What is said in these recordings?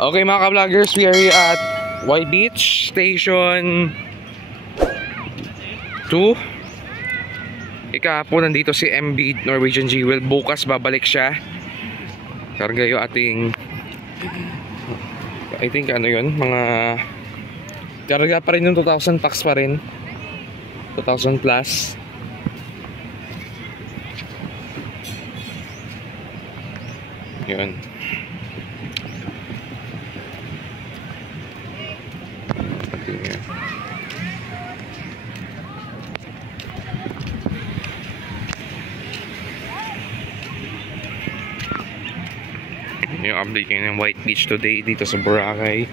Okay mga ka-vloggers, we are here at White Beach Station 2. Ikahapon nandito si MB Norwegian Jewel. Bukas babalik siya. Karga yung ating, I think ano yun, mga karga pa rin yung 2,000 packs pa rin, 2,000 plus. Yun. Yung update ng White Beach today dito sa Boracay.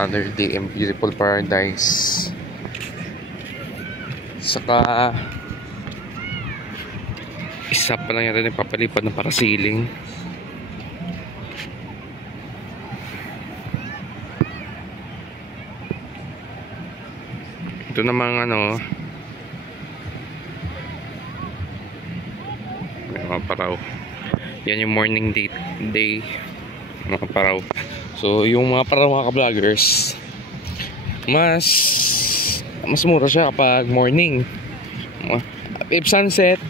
Another day in beautiful paradise. Saka isa pa lang yata nagpapalipad ng parasailing. Ito namang ano, mga paraw. Yan yung morning day mga paraw. So yung mga paraw mga ka-vloggers, mas mura siya kapag morning. If sunset,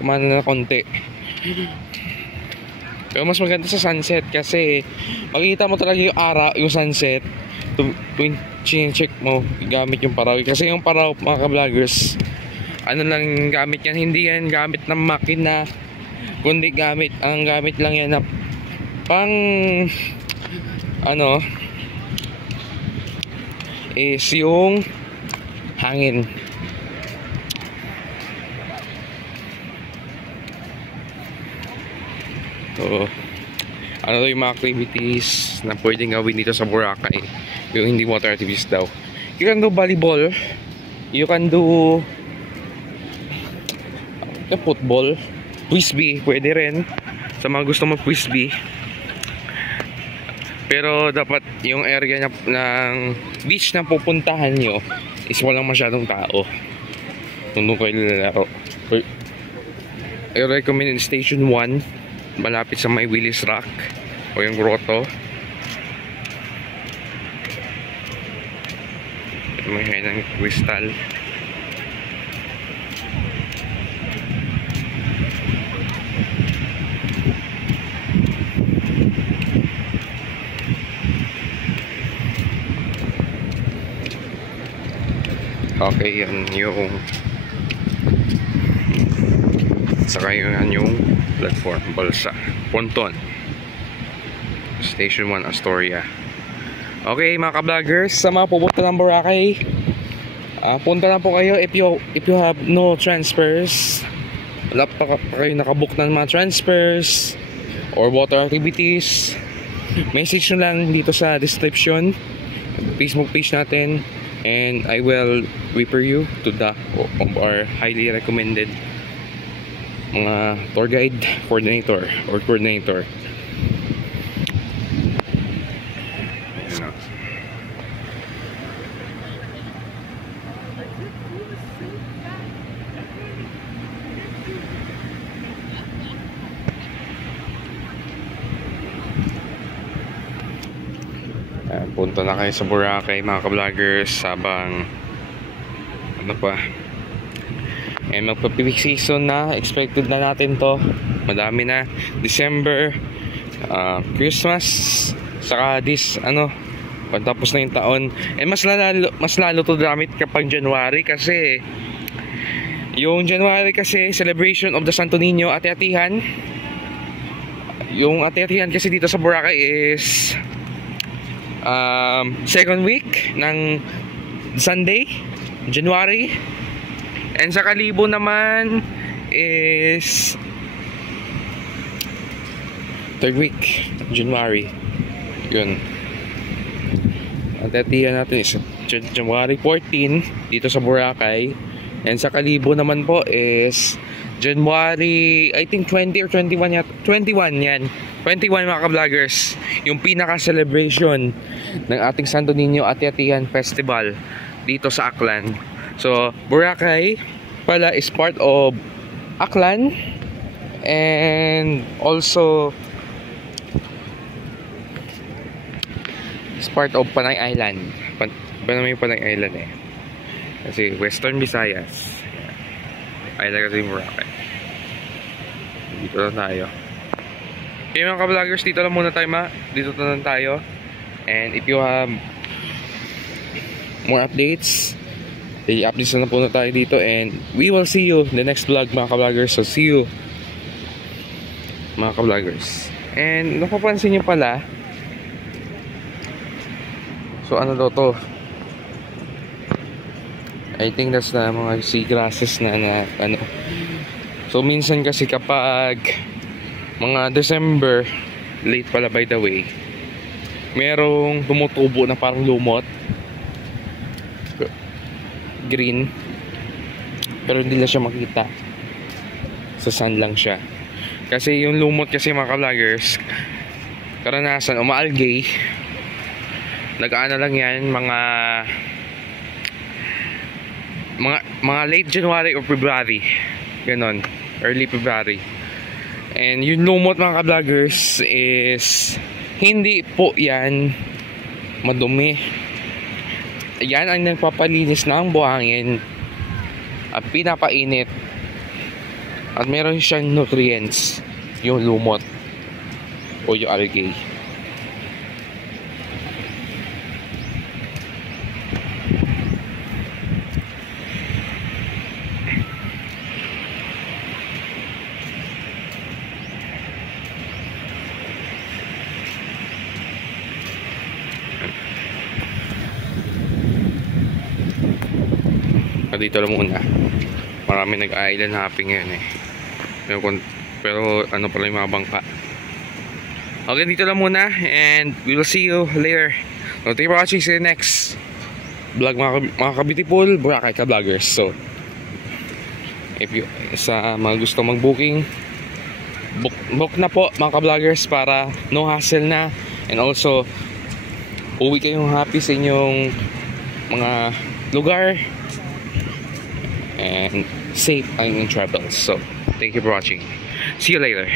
kumana na konti. Pero mas maganda sa sunset kasi makikita mo talaga yung araw, yung sunset. Tuwing check mo gamit yung paraw, kasi yung paraw mga ka-vloggers, ano lang gamit yan, hindi yan gamit ng makina, kundi ang gamit lang yan na pang ano is yung hangin. So ano daw yung mga activities na pwedeng gawin dito sa Boracay, yung hindi water activities daw. You can do volleyball, you can do football, frisbee, pwede rin sa mga gusto mo frisbee. Pero dapat yung area ng beach na pupuntahan nyo is walang masyadong tao kung doon kayo lalaro. I recommend Station 1, malapit sa may Willis Rock o yung grotto. May ng crystal. Okay, yan yung saka yung platform, balsa, ponton, Station 1, Astoria. Okay mga ka-vloggers, sa mga pupunta ng Boracay, punta na po kayo if you have no transfers. Wala pa kayo nakabook ng mga transfers or water activities, message nyo lang dito sa description Facebook page natin, and I will refer you to the our highly recommended mga tour guide coordinator or coordinator. Punta na kayo sa Boracay mga ka-vloggers habang ano pa, magpa-peak season na, expected na natin to, madami na, December, Christmas, saka pagtapos na yung taon, mas lalo to damit kapag January, kasi yung January kasi celebration of the Santo Niño, ati-atihan. Yung ati-atihan kasi dito sa Boracay is second week ng Sunday, January. And sa Kalibo naman is third week, January. Yun. Ang tatiyan natin is January 14 dito sa Boracay. And sa Kalibo naman po is January, I think 20 or 21 yata. 21 yan. 21 mga ka-vloggers, yung pinaka-celebration ng ating Santo Niño Ati-Atihan Festival dito sa Aklan. So, Boracay pala is part of Aklan and also is part of Panay Island. Panay Island eh. Kasi Western Visayas. Island kasi yung Boracay. Dito lang tayo. Okay mga ka-vloggers, dito lang muna tayo Dito lang tayo. And if you have more updates, i-updates na po na tayo dito. And we will see you in the next vlog mga ka-vloggers. So see you mga ka-vloggers. And napapansin nyo pala, so ano daw to, I think that's na mga seagrasses na ano. So minsan kasi kapag mga December, late pala by the way, merong tumutubo na parang lumot, green, pero hindi na siya makita, sa sun lang siya. Kasi yung lumot kasi mga ka-vloggers, karanasan umaalgae, nag-ano lang yan, mga late January or February, ganon, early February. And yung lumot mga ka-vloggers is hindi po yan madumi. Yan ang nagpapalinis ng buhangin at pinapainit, at meron siyang nutrients, yung lumot o yung algae. Dito lang muna, marami nag-island hopping ngayon eh, pero ano pala yung mga bangka. Okay, dito lang muna, and we will see you later. So thank you for watching. See you next vlog mga ka-beautiful Boracay ka-vloggers. So if you sa mga gusto mag-booking, book na po mga ka-vloggers, para no hassle na, and also uwi kayong happy sa inyong mga lugar and safe in travels. So thank you for watching. See you later.